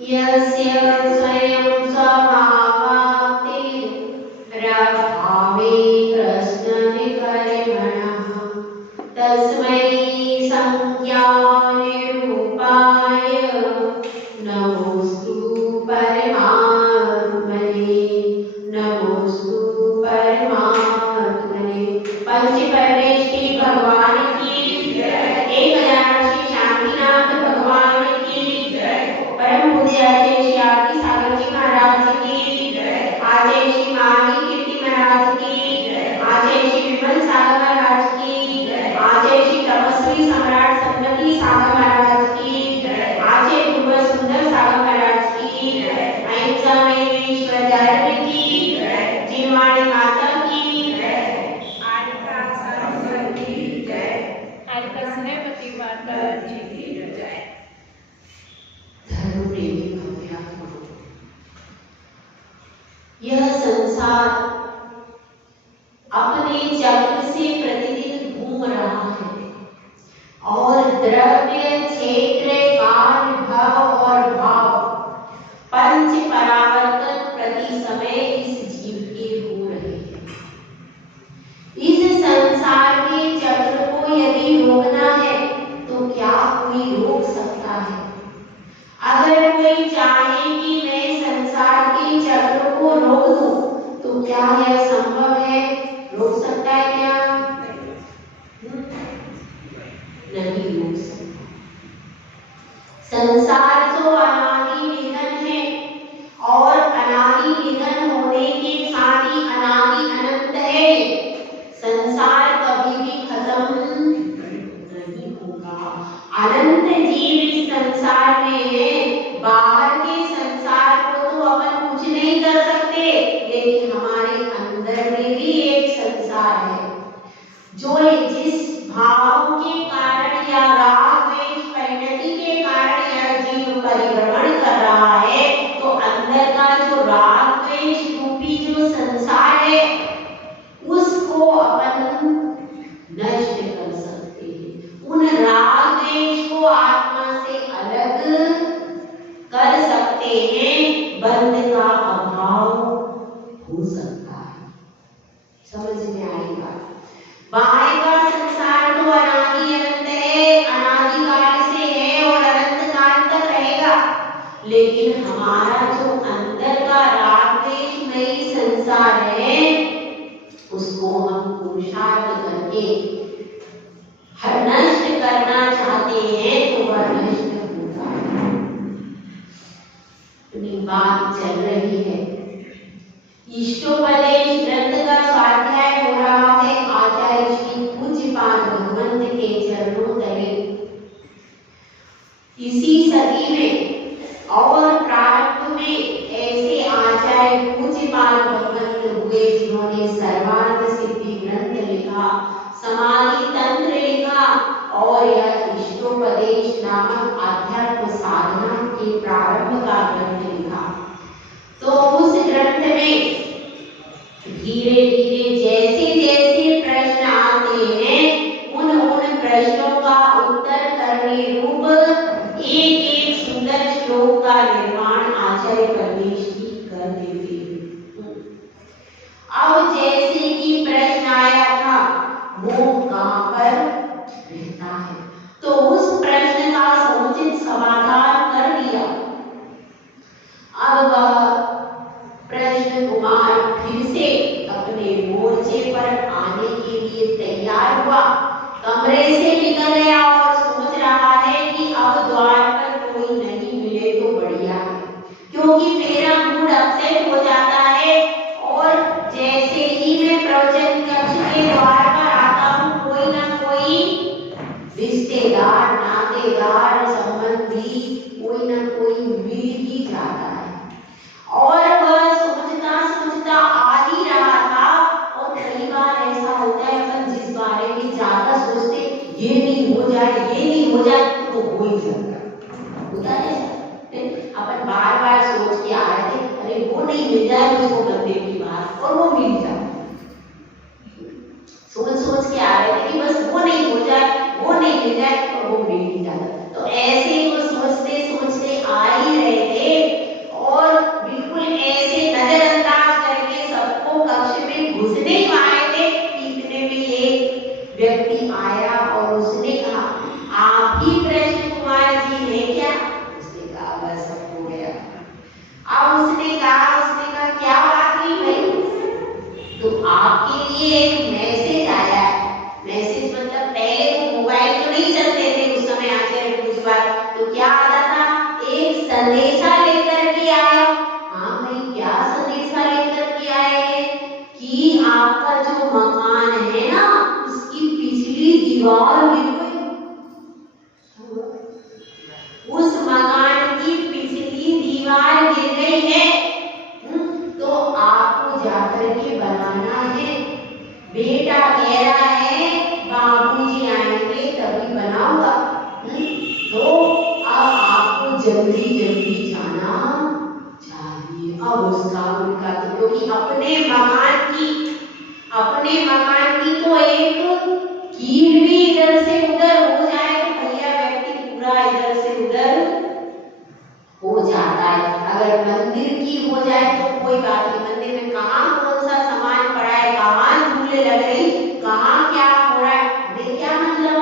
यस्य स्वयं स्वभावाप्तिरभावे प्रश्नविकर्मणः तस्मै संज्ञानिरूपाय नमोस्तु परमात्मने। नमोस्तु परमात्मने। पंच परमेश्वरी भगवान की जय। 1000 श्री शांतिनाथ भगवान की जय। परम पूज्य आचार्य श्री आदि सागर जी महाराज की जय। आचार्य श्री मानी कीर्ति महाराज की जय। आचार्य श्री विमल सागर महाराज की जय। आचार्य श्री तपस्वी सम्राट संपति सागर महाराज की जय। आचार्य ध्रुव सुंदर सागर महाराज की जय। अहिंसा में ईश्वरचरण की जय। जिनवाणी माता की जय। आरिका सरस्वती की जय। आरिका स्नेहवती माता जी की जय। धर्म प्रेमी भव्या, यह संसार अपने चक्र से प्रतिदिन घूम रहा है और द्रव्य क्षेत्र काल भव और भाव पंच परावर्तन प्रति समय इस जीव के हो रहे हैं। इस संसार के चक्र को यदि रोकना है तो क्या कोई रोक सकता है? अगर कोई चाहे कि मैं संसार के चक्र को रोक दूं तो क्या यह संभव है? रोक सकता है क्या? नहीं रोक सकता। संसार तो अनादि निधन है और अनादि निधन होने के साथ ही अनादि अनंत है। संसार कभी भी खत्म नहीं होगा। अनंत जीव इस संसार में है। बाहर के संसार को तो अपन कुछ नहीं कर सकते, लेकिन हमारे अंदर में भी एक संसार है जो जिस भाव के कारण या राग द्वेष परिणति के कारण यह जीव परिभ्रमण कर रहा है, तो अंदर का जो राग द्वेष रूपी जो संसार है उसको अपन नष्ट कर सकते हैं। उन राग द्वेष को आत्मा से अलग कर सकते हैं। बंध का अभाव हो सकता है। समझ में आएगा? बाहर का संसार तो अनादि अनंत है, अनादि काल से है और अनंत काल तक रहेगा, लेकिन हमारा जो अंदर का राग द्वेषमयी संसार है उसको हम पुरुषार्थ करके हर नष्ट करना चाहते हैं तो वह नष्ट होगा। अपनी बात चल रही है। इष्टोपदेश ग्रंथ का स्वाध्याय हो रहा है आचार्य श्री पूज्यपाद भगवंत के चरणों तले। इसी सदी में और प्रारंभ में ऐसे आचार्य पूज्यपाद भगवंत हुए जिन्होंने सर्वार्थ सिद्धि ग्रंथ लिखा, समाधि तंत्र लिखा और यह इष्टोपदेश नामक आध्यात्म साधना के प्रारंभ का ग्रंथ लिखा। तो उस ग्रंथ में धीरे धीरे जैसे जैसे प्रश्न आते हैं उन प्रश्नों का उत्तर करने रूप एक एक सुंदर श्लोक का निर्माण आचार्य परमेश जी कर देते हैं। अब जैसे कि प्रश्न आया था मोह कहाँ पर रहता है, तो उस प्रश्न का समुचित समाधान कर दिया। अब वह प्रश्न कुमार फिर से अपने मोर्चे पर आने के लिए तैयार हुआ। कमरे से निकल गया और सोच रहा है कि अब द्वार पर कोई नहीं मिले तो बढ़िया है, क्योंकि मेरा मूड अपसेट हो जाता है और जैसे ही मैं प्रवचन कक्ष के द्वार पर आता हूँ कोई ना कोई रिश्तेदार, नातेदार, संबंधी कोई ना कोई मिल ही जाता है। और वह सोचता सोचता आ ही रहा था। और कई बार ऐसा होता है अपन जिस बारे में ज्यादा सोचते ये नहीं हो जाए तो हो ही जाता होता है। अपन बार बार सोच के आ रहे थे अरे वो नहीं मिल जाए मुझको बंदे की बात, और वो मिल जाए। सोच सोच के आ रहे थे कि बस वो नहीं हो जाए, वो नहीं मिल जाए और वो मिल ही जाता। तो दीवार गिर गई, उस मकान की पिछली दीवार गिर गई है, तो आपको जाकर के बनाना है। बेटा कह रहा है बाबूजी आएंगे तभी बनाऊंगा, तो अब आपको जल्दी जल्दी जाना चाहिए। अब उसका उनका तो क्योंकि अपने मकान की तो एक कील भी इधर से उधर हो जाए तो भैया व्यक्ति पूरा इधर से उधर हो जाता है। अगर मंदिर की हो जाए तो कोई बात नहीं, मंदिर में कहाँ कौन सा सामान पड़ा है, कहाँ झूले लग रही, कहाँ क्या हो रहा है, हमें क्या मतलब।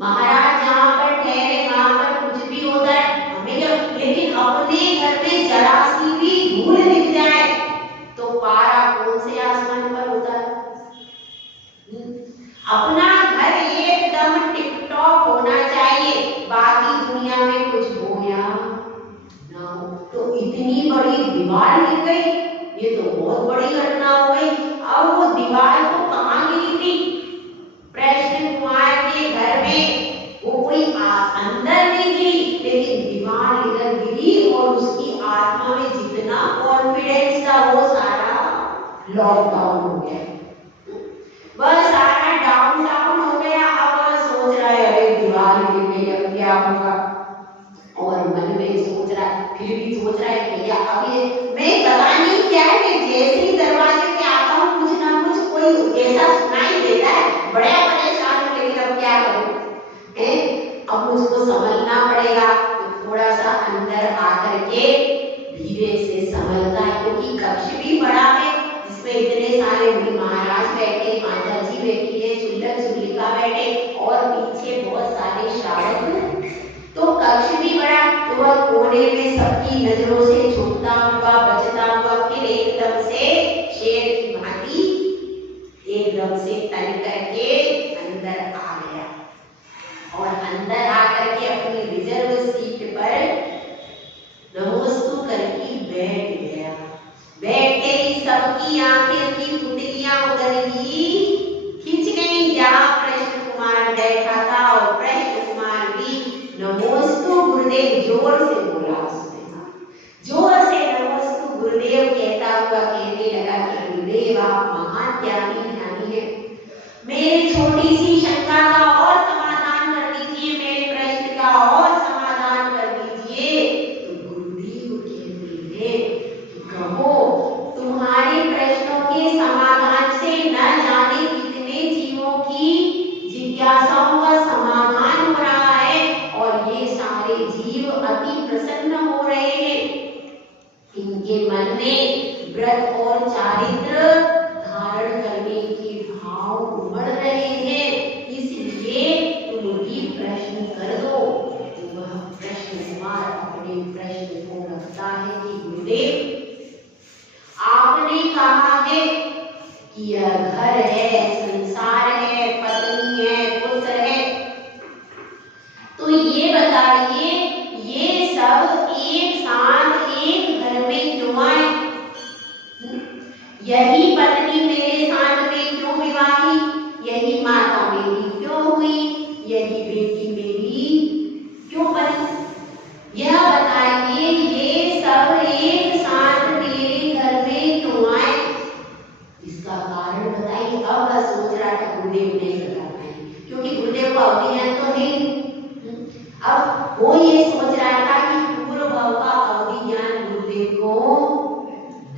महाराज जहाँ पर ठहरे वहां पर कुछ भी होता है हमें क्या, लेकिन अपने घर में जरा सी भी धूल दिख जाए तो पारा कौन से आसमान पर होता है। अपना घर एकदम टिप टॉप होना चाहिए, बाकी दुनिया में कुछ हो या ना हो। तो इतनी बड़ी दीवार गिर गई, ये तो बहुत बड़ी घटना हो गई। अब वो दीवार तो कहाँ गिरी थी, कृष्ण कुमार के घर में, वो कोई अंदर नहीं गिरी, लेकिन दीवार इधर गिरी और उसकी आत्मा में जितना कॉन्फिडेंस था वो सारा लॉकडाउन हो गया, वह सारा डाउन हो गया। अब वह सोच रहा है अरे दीवार गिर गई अब क्या होगा, और मन में सोच रहा है, फिर भी सोच रहा है भैया अब ये मैं पता नहीं क्या है कि जैसे ही दरवाजे पे आता हूँ कुछ ना कुछ कोई ऐसा सुनाई देता है, बड़ा परेशान हूँ, लेकिन अब क्या करूँ, अब मुझको समझना पड़ेगा। तो थोड़ा सा अंदर आकर के धीरे से समझता है, क्योंकि कक्ष भी बड़ा है जिसमें इतने सारे महाराज बैठे, माता जी बैठी है, चुल्लक चुल्लिका बैठे और पीछे बहुत सारे श्रावक, तो कक्ष भी बड़ा। तो वह कोने में सबकी नजरों से छूटता हुआ बचता हुआ फिर एकदम से शेर की भांति एकदम से तन करके अंदर आ गया, और अंदर आकर के अपनी रिजर्व सीट पर नमोस्तु करके बैठ गया। बैठते ही सबकी आंखें की पुतलियां उधर ही खिंच गई जहां कृष्ण कुमार बैठा था, और कृष्ण कुमार भी नमोस्तु गुरुदेव जोर से बोला, उसने जोर से नमोस्तु गुरुदेव कहता हुआ कहने लगा कि गुरुदेव आप महान ज्ञानी है, मेरी छोटी सी शंका का और समाधान कर दीजिए, मेरे प्रश्न का और समाधान कर दीजिए। तो गुरुदेव कहते हैं कि कहो, तुम्हारे प्रश्नों के समाधान से न जाने कितने जीवों की जिज्ञासाओं का समाधान हो रहा है, और ये सारे जीव अति प्रसन्न हो रहे हैं, इनके मन में व्रत और चारित्र धारण करने के भाव उमड़ रहे हैं, इसलिए तुम भी प्रश्न कर दो। तो वह कृष्ण कुमार अपने प्रश्न को रखता है कि गुरुदेव आपने कहा है कि यह घर है, संसार है, पत्नी है, पुत्र है, तो ये बताइए ये सब एक साथ एक घर में क्यों आए? यही पत्नी मेरे साथ में क्यों विवाही, यही माता मेरी क्यों हुई, यही बेटी मेरी क्यों बनी? यह बताइए ये सब एक साथ मेरे घर में क्यों आए, इसका कारण बताइए। अब वह सोच रहा था गुरुदेव नहीं बता पाएंगे, क्योंकि गुरुदेव को अवधियां तो नहीं। अब वो ये सोच रहा था कि पूर्व भाव का अवधि ज्ञान गुरुदेव को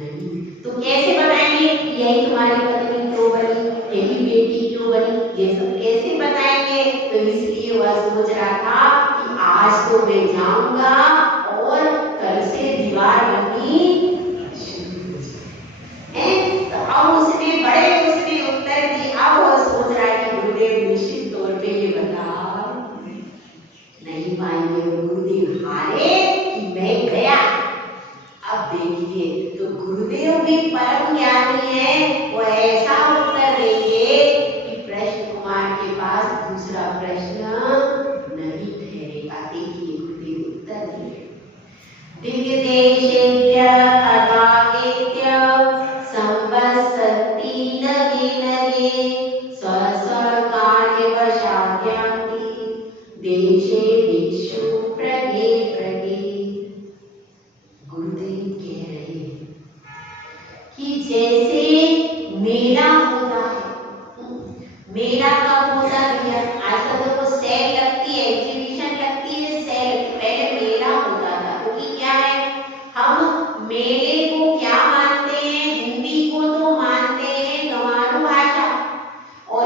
नहीं, तो कैसे बताएंगे यही तुम्हारी पत्नी क्यों बनी, यही बेटी क्यों बनी, ये सब कैसे बताएंगे? तो इसलिए वह सोच रहा था कि आज तो मैं जाऊंगा और कल से दीवार बननी शुरू हो जाए। तो अब उसने उत्तर दिया। अब वह सोच रहा है कि गुरुदेव निश्चित तौर पे ये बता नहीं पाएंगे, गुरुदेव हारे कि मैं गया। अब देखिए तो गुरुदेव भी परम ज्ञानी है, वो ऐसा उत्तर देंगे कि कृष्ण कुमार के पास दूसरा प्रश्न नहीं ठहरेगा। देखिए गुरुदेव उत्तर दिए, दिव्य देश देशे दिक्षु प्रगे प्रगे। गुरुदेव कह रहे हैं कि जैसे मेला होता है, मेला कब होता है? आजकल तो वो सेल लगती है, एग्जीबिशन लगती है, सेल। पहले मेला होता था, क्योंकि क्या है, हम मेले को क्या मानते हैं? हिंदी को तो मानते हैं गंवारू भाषा, और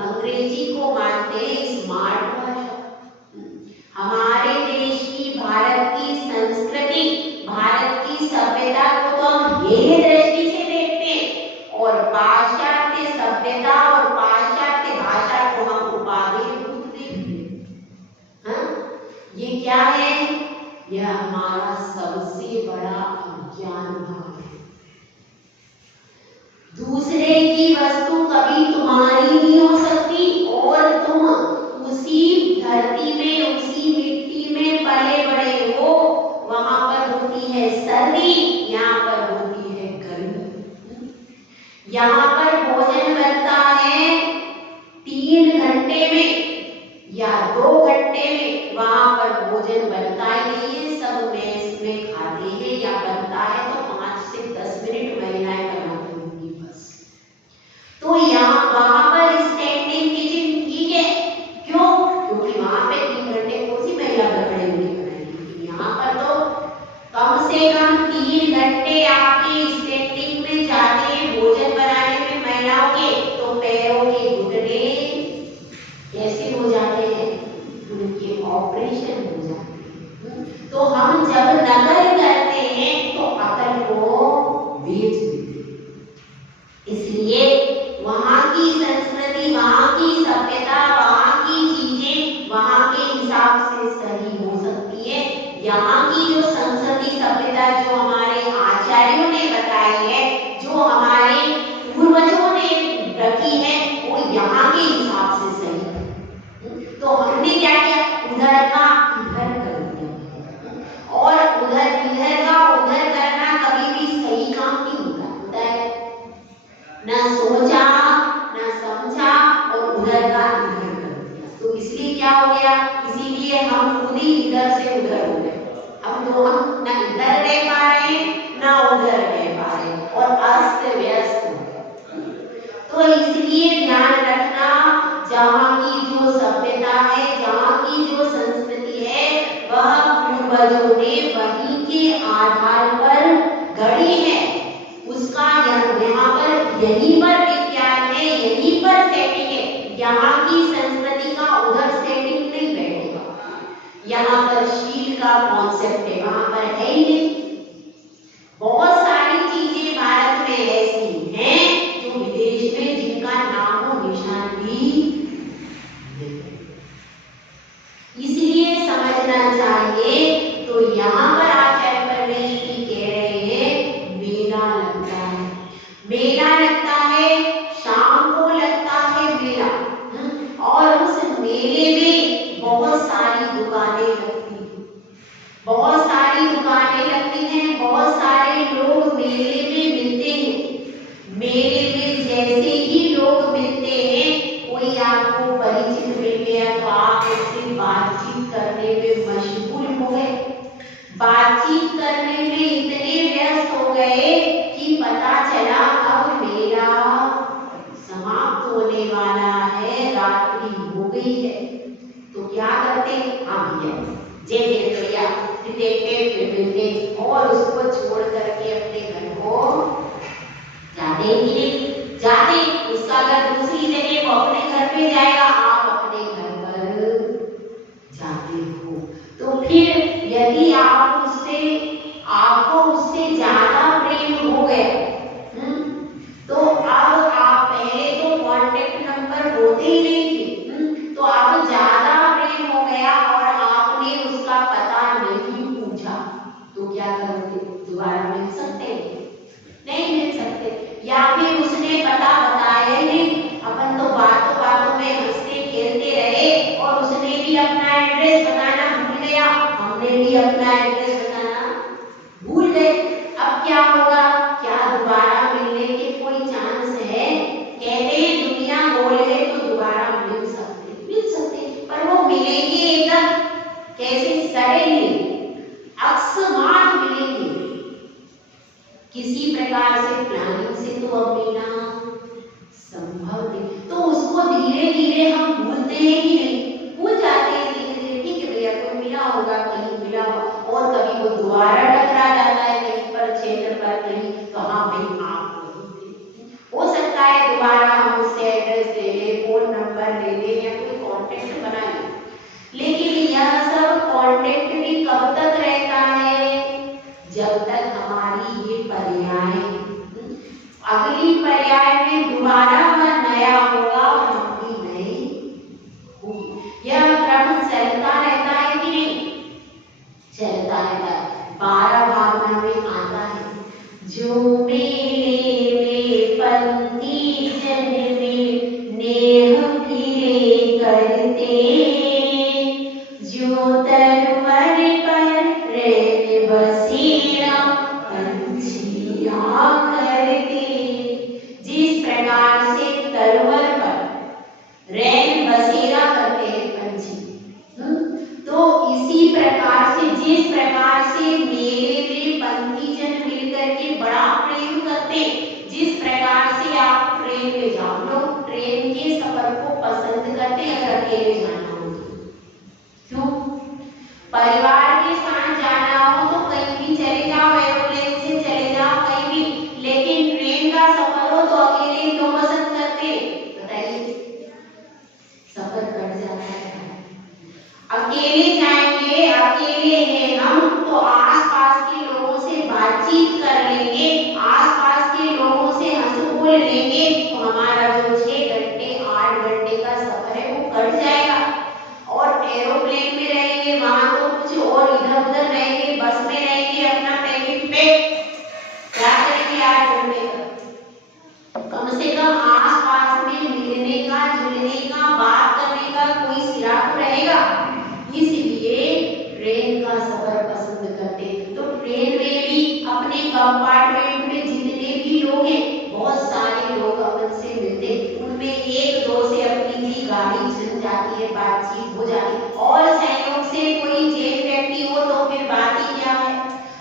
अंग्रेजी को मानते हैं स्मार्ट भाषा। हमारे देश की, भारत की संस्कृति, भारत की सभ्यता को तो हम यही दृष्टि से देखते हैं, और पाश्चात्य सभ्यता और पाश्चात्य भाषा को हम उपाधि रूप देखते हैं। ये क्या है? यह हमारा सबसे बड़ा अज्ञान भाव है। दूसरे की वस्तु कभी तुम्हारी नहीं हो सकती, और तुम उसी धरती में, उसी मिट्टी में पले बड़े हो। वहां पर होती है सर्दी, यहाँ पर होती है गर्मी। यहाँ पर भोजन बनता है 3 घंटे में या 2 घंटे में, वहां पर भोजन बनता ही नहीं है, सब मेस में खाते हैं, या बनता है तो 5 से 10 मिनट महिलाएं बनाती होंगी बस। तो यहाँ वहां पर स्टैंडिंग किचन ठीक है, क्यों? क्योंकि वहां पे 3 घंटे कौन सी महिला खड़े होंगी बनाएंगी। यहाँ पर तो कम से कम 3 घंटे आपके स्टैंडिंग में जाते हैं भोजन बनाने में महिलाओं के, तो पैरों के घुटने कैसे हो जाते हैं? उनके ऑपरेशन हो जाते हैं। तो हम जब नकल करते हैं तो अकल को बेच देते हैं। इसलिए वहां की संस्कृति, वहां की सभ्यता, वहां की चीजें वहां के हिसाब से सही हो सकती है। यहाँ की जो संस्कृति सभ्यता जो हमारे आचार्यों ने बताई है, जो हमारे पूर्वजों ने रखी है, वो यहाँ के हिसाब से सही है। तो हमने क्या किया? उधर का इधर कर दिया, और इधर का उधर करना कभी भी सही काम नहीं होता है। न सोचा न समझा, और उधर का इधर कर दिया। तो इसलिए क्या हो गया? इसीलिए हम खुद ही इधर से उधर हो गए। हम न इधर रह पा रहे हैं, न उधर रह पा रहे हैं, और अस्त व्यस्त हो गए। तो इसलिए ध्यान रखना, जहाँ की जो सभ्यता है, जहाँ की जो संस्कृति है, वह पूर्वजों ने वहीं के आधार पर गढ़ी है। उसका यहाँ पर यहीं पर विज्ञान है, यहीं पर सेटिंग है। यहाँ की संस्कृति का उधर सेटिंग नहीं बैठेगा। यहाँ पर शील का कॉन्सेप्ट है, वहां पर है ही नहीं। बहुत सारी चीजें भारत में ऐसी हैं जो विदेश में जिनका नामो निशान भी नहीं। इसलिए समझना चाहिए। तो यहाँ पर आचार्य परमेश जी कह रहे हैं मेला लगता है, मेला लगता है, शाम को लगता है मेला, और उस मेले में बहुत सारी दुकानें लगती हैं, बहुत सारी दुकानें लगती हैं, बहुत सारे लोग मेले में मिलते हैं। मेले में जैसे ही लोग मिलते हैं, कोई आपको परिचित मिल गया तो आप उससे बातचीत करने में मशगूल हो गए। बातचीत करने में इतने व्यस्त हो गए कि पता चला अब मेला समाप्त होने वाला है, रात्रि हो गई है। तो क्या करते? हम जय भैया देखते फिर मिलते, और उसको छोड़ करके अपने घर को जाते ही नहीं जाते। उसका अगर दूसरी जगह वो अपने घर में जाएगा, आप अपने घर पर जाते हो। तो फिर यदि आपको उससे ज्यादा प्रेम हो गया, तो अब आप पहले तो कॉन्टेक्ट नंबर होते ही नहीं थे, तो अब ज्यादा प्रेम हो गया और आपने उसका पता नहीं पूछा, तो क्या करोगे? दोबारा मिल सकते? नहीं मिल सकते। या फिर उसने पता बताया नहीं, अपन तो बातों बातों में हंसते खेलते रहे, और उसने भी अपना एड्रेस बताना भूल गया, हमने भी अपना एड्रेस बताना भूल गए। अब क्या होगा? क्या दोबारा मिलने के कोई चांस है? कहते हैं दुनिया गोल है तो दोबारा मिल सकते, पर वो मिलेंगे कैसे सडनली अकस्मात मिलेंगे, किसी प्रकार से प्लानिंग से तो अब मिलना संभव नहीं। तो उसको धीरे धीरे हम भूलते हैं कि नहीं, भूल जाते हैं धीरे धीरे। ठीक है भैया, कोई मिला होगा, कहीं मिला होगा, और कभी वो दोबारा टकरा जाता है कहीं पर क्षेत्र पर कहीं, तो हाँ भाई आप हो सकता है दोबारा हम उससे एड्रेस ले ले, फोन नंबर ले ले या कोई कॉन्टेक्ट बना ले, लेकिन यह सब कॉन्टेक्ट भी कब तक रहता है, जब तक हमारी ये पर्याय अगली पर्याय में दोबारा वह नया होगा और हम भी नए होंगे। यह क्रम चलता रहता है कि नहीं, चलता रहता है। 12 भागों में आता है, जो मेले में पंथी जन में नेह फिरे करते, जो तरुवर पर रैन बसेरा पंछियां करते। जिस प्रकार से तरुवर पर रैन बसेरा करते हैं पंछी, तो इसी प्रकार से जिस प्रकार से मेले में पंथी जन मिलकर के बड़ा प्रेम करते, जिस प्रकार से आप ट्रेन में जाओ, लोग ट्रेन के सफर को पसंद करते अगर अकेले जाना हो तो। क्यों? परिवार के साथ जाना हो तो कहीं भी चले जाओ, एरोप्लेन से चले जाओ कहीं भी, लेकिन ट्रेन का सफर हो तो अकेले क्यों पसंद करते, बताइए? सफर कट जाता है। अकेले जाएंगे, अकेले हैं हम, तो आसपास के लोगों से बातचीत कर लेंगे, आसपास के लोगों से हंस बोल लेंगे, तो हमारा जो 6 घंटे 8 घंटे का सफर है वो कट जाएगा। और एरोप्लेन में रहेंगे, वहां तो कुछ और इधर उधर रहेंगे, बस में रहेंगे, अपना पैकेट पे क्या करेंगे 8 घंटे तक। कम से कम आसपास में मिलने का, जुलने का, बात करने का कोई सिरा तो रहेगा, इसलिए ट्रेन का सफर पसंद करते। तो ट्रेन में भी अपने कंपार्टमेंट में जितने भी लोग हैं, बहुत सारे लोग अपन से मिलते, उनमें 1-2 से अपनी भी गाड़ी चल जाती है, बातचीत हो जाती है, और सहयोग से कोई जेठ व्यक्ति हो तो फिर बात ही क्या है,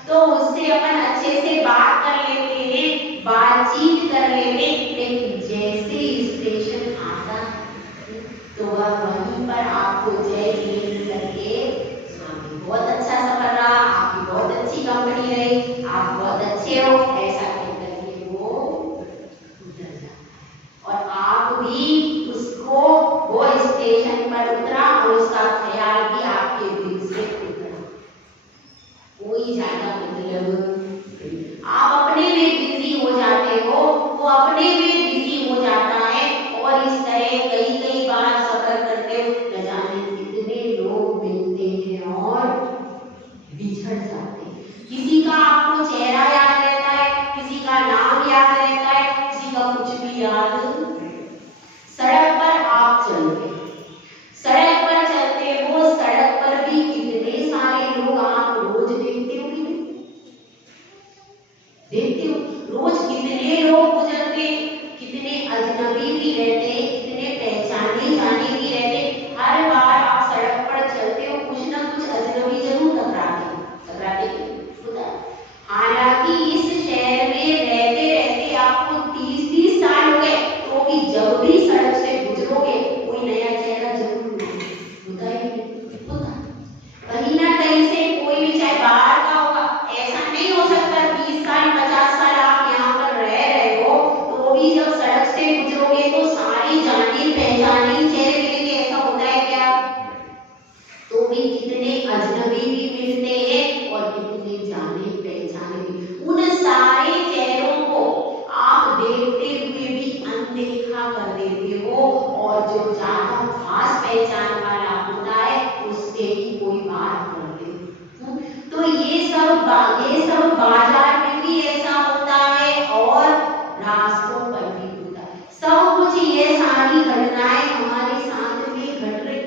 तो उससे अपन अच्छे से बात कर लेते हैं, बातचीत कर लेते। लेकिन जैसे स्टेशन आता तो वह वहीं पर आपको जय हिंद करके, बहुत अच्छा सफर रहा, आपकी बहुत अच्छी कंपनी रही, आप बहुत अच्छे हो, ऐसा करके वो उतर जाता है। और आप भी उसको, वो स्टेशन पर उतरा और उसका ख्याल भी आपके दिल से उतरा, कोई ज्यादा मतलब आप अपने में बिजी हो जाते हो, वो अपने में बिजी हो जाता है। और इस तरह कई बार सफर करते हो, न जाने कितने लोग मिलते हैं और बिछड़ जाते हैं। किसी का आपको चेहरा याद रहता है, किसी का नाम याद रहता है, किसी का कुछ भी याद। सड़क पर आप चलते, सड़क पर चलते हो, सड़क पर भी कितने सारे लोग आप रोज देखते हो कि नहीं देखते हो? रोज कितने लोग गुजरते, कितने अजनबी भी रहते, कितने पहचाने जाने भी रहते। हर बार आप सड़क पर चलते हो, कुछ ना कुछ अजनबी जरूर टकराते होता है। हालांकि इस शहर में रहते रहते आपको 30-30 साल हो गए, तो भी जब भी सड़क से गुजरोगे कोई नया चेहरा जरूर होता है, होता। कहीं ना कहीं से कोई भी, चाहे बाहर का होगा, ऐसा नहीं हो सकता 30 साल 50 साल आप यहाँ पर रह रहे हो, तो भी जब सड़क से गुजरोगे तो सारी जाने पहचाने चेहरे मिलेंगे, ऐसा होता है क्या? तो भी कितने अजनबी भी मिलते हैं और कितने जाने पहचाने भी। उन सारे चेहरों को आप देखते हुए भी अनदेखा कर देते हो, और जो ज्यादा खास पहचान वाला होता है उससे ही कोई बात करते हो। तो ये सब बाजार में भी ऐसा होता है और रास्तों पर भी होता है। सब कुछ ये सारी घटनाएं हमारे साथ में घट रही।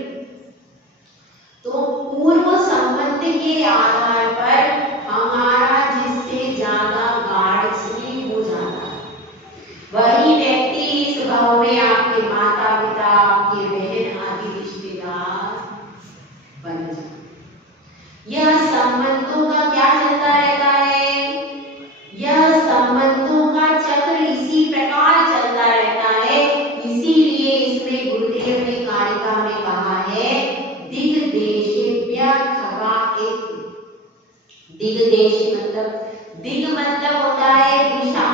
तो पूर्व संबंध के आधार पर हमारा जिससे ज्यादा गाढ़ स्नेह हो जाता है, वही व्यक्ति इस भाव में आपके माता पिता, आपके बहन आदि रिश्तेदार बन जाते। यह संबंधों का क्या चलता रहता है, यह संबंधों का चक्र इसी प्रकार चलता रहता है। इसीलिए इसमें गुरुदेव ने कारिका में कहा है दिग्देशेभ्य खगाएति। दिग्देश मतलब दिग मतलब होता है दिशा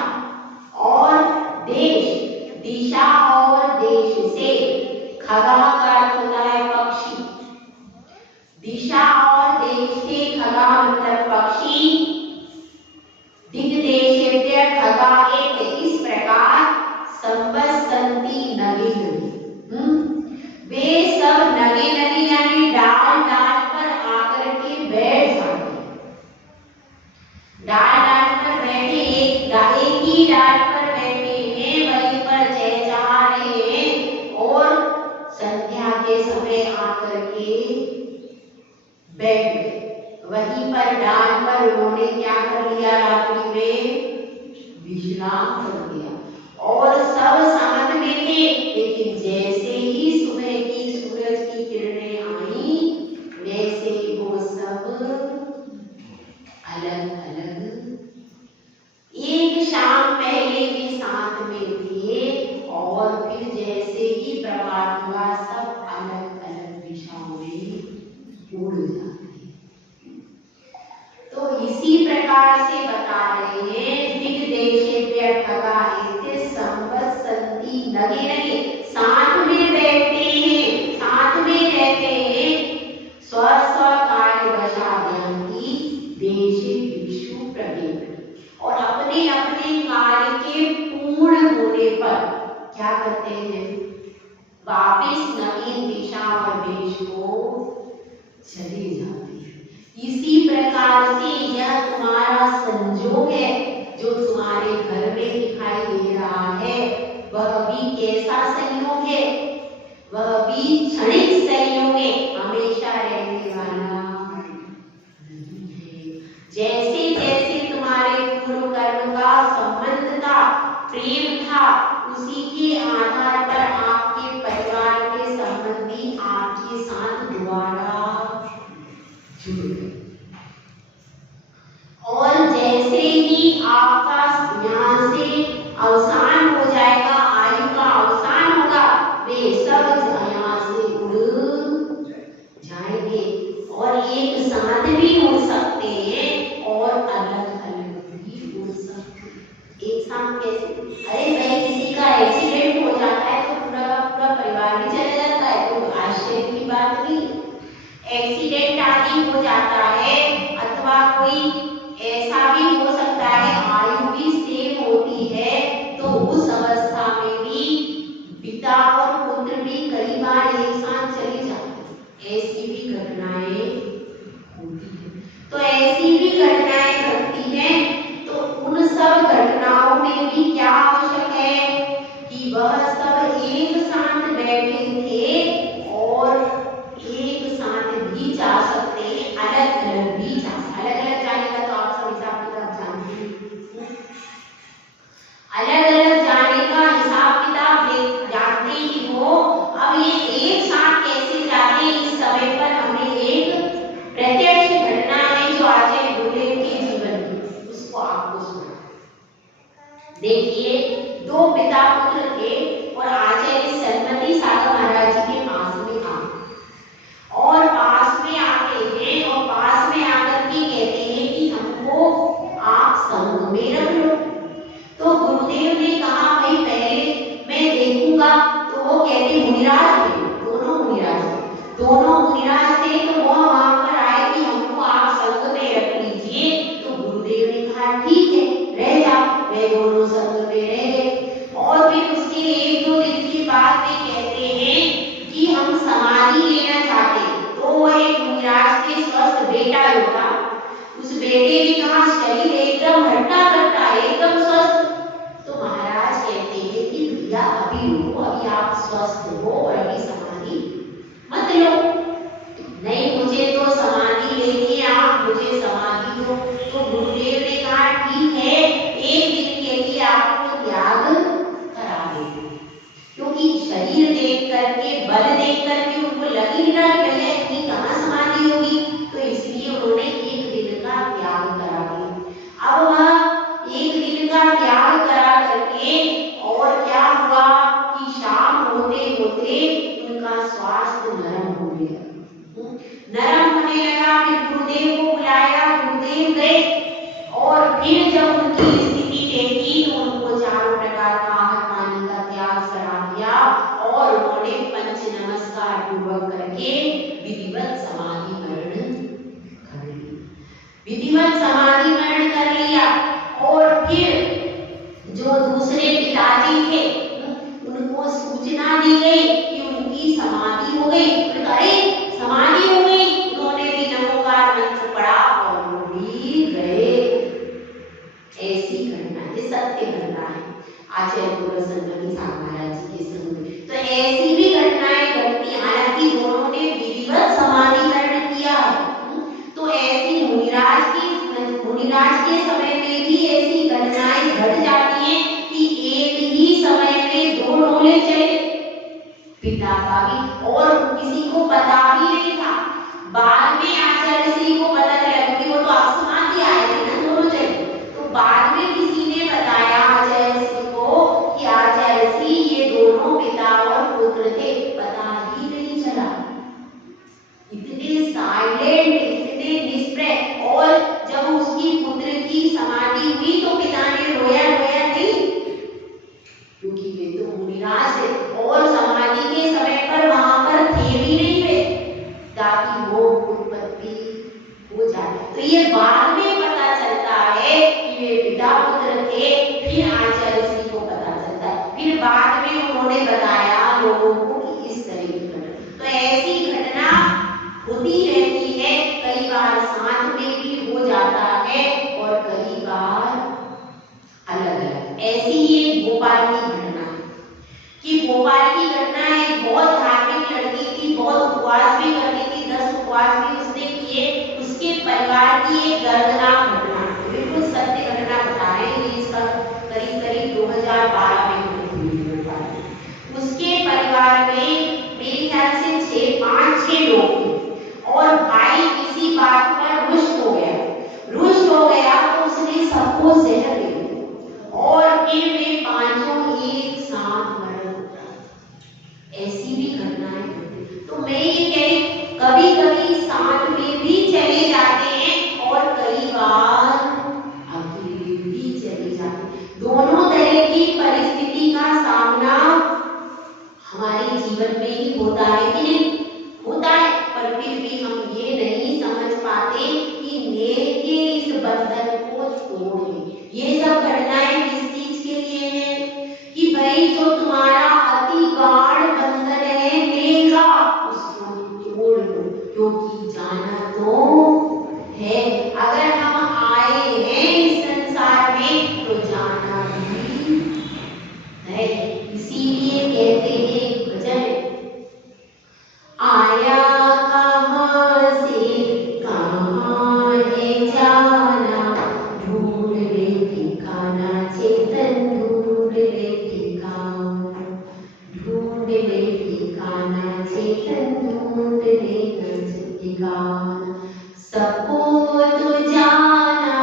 और देश, दिशा और देश से, खगा का अर्थ होता है पक्षी, दिशा और देश से खगा मतलब पक्षी, दिग्देशेभ्य खगाएति। इस प्रकार संवत्सन्ति नगे, वे सब नगे नगे यानी डाल डाल पर आकर के बैठ जाते हैं। डाल डाल पर बैठे, एक ही डाल पर बैठे हैं, वहीं पर चहचहा रहे हैं और संध्या के समय आकर के बैठ गए। वहीं पर डाल पर उन्होंने क्या कर लिया, रात्रि में विश्राम कर लिया और सब साथ में थे। लेकिन जैसे ही सुबह की सूरज की किरणें आई, वैसे ही वो सब अलग अलग, एक शाम पहले भी साथ में थे और फिर जैसे ही प्रभात हुआ सब अलग अलग दिशाओं में उड़ जाते। तो इसी प्रकार से बता रहे हैं दिग्देशेभ्य खगाएति संवत्सन्ति नगे नगे, साथ में बैठते हैं, साथ में रहते हैं, स्व स्व कार्यवशाद्यन्ति देशेषु प्रवेश, और अपने अपने कार्य के पूर्ण होने पर क्या करते हैं, वापिस नवीन दिशा और देश को चले जाते हैं। इसी प्रकार से यह तुम्हारा संयोग है जो तुम्हारे घर में दिखाई दे रहा है, वह भी कैसा संयोग है, वह भी क्षणिक संयोग है, हमेशा रहने वाला नहीं है। जैसे जैसे तुम्हारे पूर्व कर्म का संबंध था, प्रेम था, उसी के आधार पर आपके परिवार के संबंधी आपके साथ दोबारा जुड़ गए। और जैसे ही आपका यहाँ से अवसान हो जाएगा, आयु का अवसान होगा, वे सब यहाँ से उड़ जाएंगे और एक साथ भी उड़ सकते हैं और अलग अलग भी उड़ सकते हैं। एक साथ कैसे? अरे भाई किसी का एक्सीडेंट हो जाता है तो पूरा का पूरा परिवार भी चला जाता है, तो आश्चर्य की बात नहीं। एक्सीडेंट आदि हो जाता है अथवा कोई ऐसा भी हो सकता है, आयु भी सेम होती है, तो उस अवस्था में भी पिता और पुत्र भी कई बार एक साथ चले जाते हैं। ऐसी भी घटनाएं होती हैं। तो ऐसी भी घटनाएं घटती हैं, तो उन सब घटनाओं में भी क्या आवश्यक है कि वह सब एक साथ बैठे थे और एक साथ भी जा सकते हैं, अलग अलग भी जा सकते। अलग अलग जाने का तो आप सब हिसाब किताब जानते हैं, अलग अलग जाने का हिसाब किताब जानते ही हो। अब ये एक साथ कैसे जाते, इस समय पर हमें एक प्रत्यक्ष घटना है जो आचार्य गुरुदेव के जीवन की, उसको आपको सुना। देखिए, दो पिता पुत्र थे और आचार्य सन्मति सागर महाराज जी के पास में आए और पास में आते हैं और पास में आकर के कहते हैं कि हमको आप संग में रख लो। तो गुरुदेव ने कहा भाई पहले मैं देखूंगा, तो वो कहते मुनिराज थे, दोनों मुनिराज थे, तो वो वहां पर आए कि हमको आप संग में रख लीजिए। तो गुरुदेव ने कहा ठीक है रह जाओ, वे दोनों संग में रह गए। और फिर उसके एक दो दिन के बाद वे कहते हैं कि हम समाधि लेना चाहते हैं। तो वो एक मुनिराज के स्वस्थ बेटा होगा, उस बेटे ने कहा शरीर एकदम हट्टा कट्टा एकदम स्वस्थ। तो महाराज कहते हैं कि भैया अभी रुको, अभी आप स्वस्थ हो और अभी समाधि मत लो। नहीं मुझे तो समाधि लेनी है, आप मुझे समाधि दो। तो गुरुदेव ने कहा ठीक है, एक दिन के लिए आपको त्याग करा देंगे, क्योंकि शरीर देख करके, बल देख करके उनको लग ही रहा है भैया इतनी कहाँ समाधि होगी। तो इसलिए की स्थिति देखी तो उनको चारों प्रकार का आहार पानी का त्याग सरा दिया और उन्होंने पंच नमस्कार पूर्वक करके विधिवत समाधि मरण कर ली। विधिवत समाधि मरण कर लिया। और फिर जो दूसरे पिताजी थे उनको सूचना दी गई कि उनकी समाधि हो गई। अरे समाधि हो गई, उन्होंने भी नमोकार मंत्र पढ़ा और वो भी गए। ऐसी घटना, ये सत्य घटना है आचार्य गोरखनाथ महाराज जी के संग में। तो ऐसी भी घटनाएं घटती, हालांकि दोनों ने विधिवत समाधि मरण किया। तो ऐसी मुनिराज के समय में भी ऐसी घटनाएं घट जाती हैं कि एक ही समय में दो डोले चले, पिता का भी और किसी को पता भी नहीं था। बाद में आचार्य श्री को पता चला, क्योंकि वो तो आसमान से आए थे ना दोनों चले। तो बाद में किसी ने बताया आचार्य श्री को कि आचार्य श्री ये दोनों पिता और पुत्र थे, पता ही नहीं चला। इतने साइलेंट, इतने निष्प्रय। और जब उसकी पुत्र की समाधि हुई तो पिता ने रोया नहीं, क्योंकि वे तो मुनिराज थे और समाधि के समय पर वहां पर थे भी नहीं वे, ताकि वो उत्पत्ति हो जाए। तो ये बाद में पता चलता है कि वे पिता पुत्र थे। फिर आचार्य श्री को पता चलता है, फिर बाद में उन्होंने बताया लोगों को कि इस तरह की घटना। तो ऐसी घटना होती रहती है, कई बार साथ में भी हो जाता है और कई बार अलग अलग। ऐसी ही भोपाल की घटना है कि भोपाल की घटना एक बहुत धार्मिक लड़की थी, बहुत उपवास भी करती थी, 10 उपवास भी उसने किए। उसके परिवार की एक दर्दनाक घटना, बिल्कुल सत्य घटना बता रहे हैं। इसका करीब 2012 में उसके परिवार में मेरे ख्याल से 5-6 लोग थे और भाई किसी बात पर रुष्ट हो गया तो उसने सबको जहर दे दिया और फिर वे पांचों एक साथ मर गए। ऐसी भी घटनाएं होती। तो मैं ये कह रही, कभी कभी साथ में भी चले जाते हैं और कई बार अकेले भी चले जाते हैं। दोनों तरह की परिस्थिति का सामना हमारे जीवन में ही होता है कि नहीं? होता है, पर फिर भी हम ये नहीं समझ पाते कि नेह के इस बंधन को तोड़ दें। ये सब घटनाएं किस चीज के लिए है कि भाई जो तुम्हारा अति गाढ़ बंधन है नेह का, उसको तोड़ दो, क्योंकि जाना तो है। अगर हम आए हैं इस संसार में तो जाना भी है। इसीलिए कहते हैं भजन, आया कहाँ से कहाँ है जाना, ढूंढ ले ठिकाना चेतन, ढूंढ ले ठिकाना, ढूंढ ले ठिकाना चेतन, ढूंढ ले ठिकाना। सबको तो जाना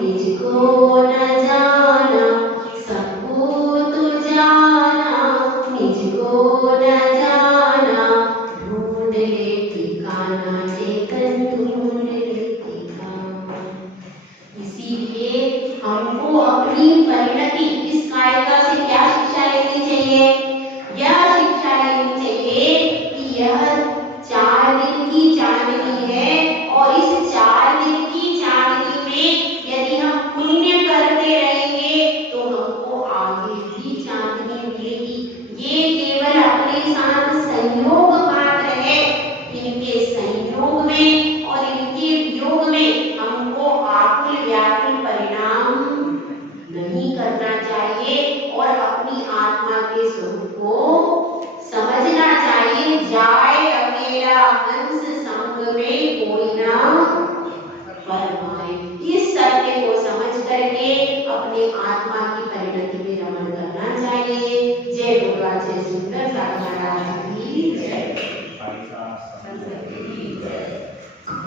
मुझको न जाना, सबको तो जाना मुझको न जाना, ढूंढ ले ठिकाना चेतन, ढूंढ ले ठिकाना। इसीलिए हमको अपनी परिणति, इस कायिका से क्या शिक्षा लेनी चाहिए? यह शिक्षा लेनी चाहिए कि यह 4 दिन की चांदनी है और इस 4 दिन की चांदनी में यदि हम पुण्य करते रहेंगे तो हमको आगे भी चांदनी मिलेगी। ये केवल अपने साथ संयोग मात्र है। इनके संयोग में और इनके वियोग में हमको आकुल व्याकुल परिणाम नहीं करना चाहिए और अपनी आत्मा के स्वरूप को समझना चाहिए। जाए अकेला हंस संग में कोई ना परमाए। इस सत्य को समझ करके अपने आत्मा की परिणति में रमण करना चाहिए। जय भगवान, जय सुंदर महाराज की जय।